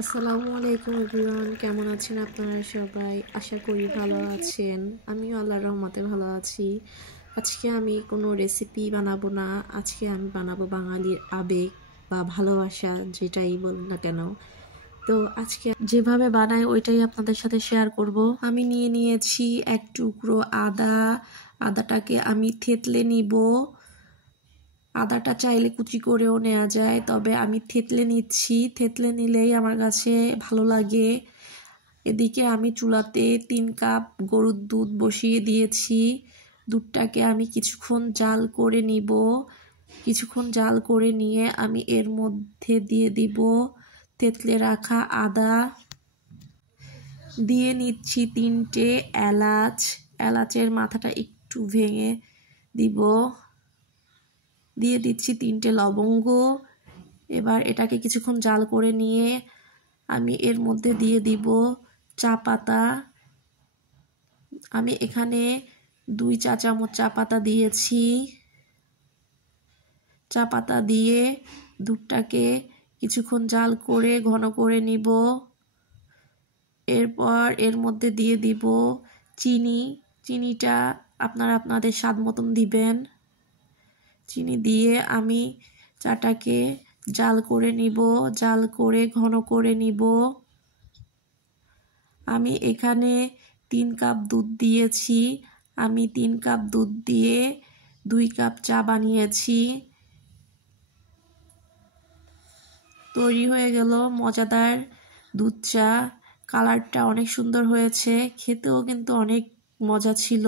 আসসালামু আলাইকুম এভরিওয়ান, কেমন আছেন আপনারা সবাই? আশা করি ভালো আছেন। আমিও আল্লাহর রহমতে ভালো আছি। আজকে আমি কোনো রেসিপি বানাবো না, আজকে আমি বানাবো বাঙালির আবেগ বা ভালোবাসা, যেটাই বলুন না কেন। তো আজকে যেভাবে বানাই ওইটাই আপনাদের সাথে শেয়ার করব। আমি নিয়েছি এক টুকরো আদা। আদাটাকে আমি থেতলে নিব। আদাটা চাইলে কুচি করেও নেওয়া যায়, তবে আমি থেতলে নিচ্ছি। থেতলে নিলেই আমার কাছে ভালো লাগে। এদিকে আমি চুলাতে 3 কাপ গরুর দুধ বসিয়ে দিয়েছি। দুধটাকে আমি কিছুক্ষণ জাল করে নিব। কিছুক্ষণ জাল করে নিয়ে আমি এর মধ্যে দিয়ে দিব থেতলে রাখা আদা। দিয়ে নিচ্ছি 3টে এলাচ। এলাচের মাথাটা একটু ভেঙে দিব। দিয়ে দিচ্ছি 3টে লবঙ্গ। এবার এটাকে কিছুক্ষণ জাল করে নিয়ে আমি এর মধ্যে দিয়ে দিব চা পাতা। আমি এখানে 2 চা চামচ চা পাতা দিয়েছি। চা পাতা দিয়ে দুধটাকে কিছুক্ষণ জাল করে ঘন করে নিব। এরপর এর মধ্যে দিয়ে দিব চিনি। চিনিটা আপনারা আপনাদের স্বাদ মতন দিবেন। চিনি দিয়ে আমি চাটাকে জাল করে নিব, জাল করে ঘন করে নিব। আমি এখানে 3 কাপ দুধ দিয়েছি। আমি 3 কাপ দুধ দিয়ে 2 কাপ চা বানিয়েছি। তৈরি হয়ে গেল মজাদার দুধ চা। কালারটা অনেক সুন্দর হয়েছে, খেতেও কিন্তু অনেক মজা ছিল।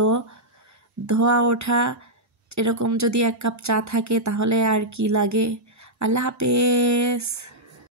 ধোয়া ওঠা এরকম যদি 1 কাপ চা থাকে তাহলে আর কি লাগে। আল্লাহ হাফেজ।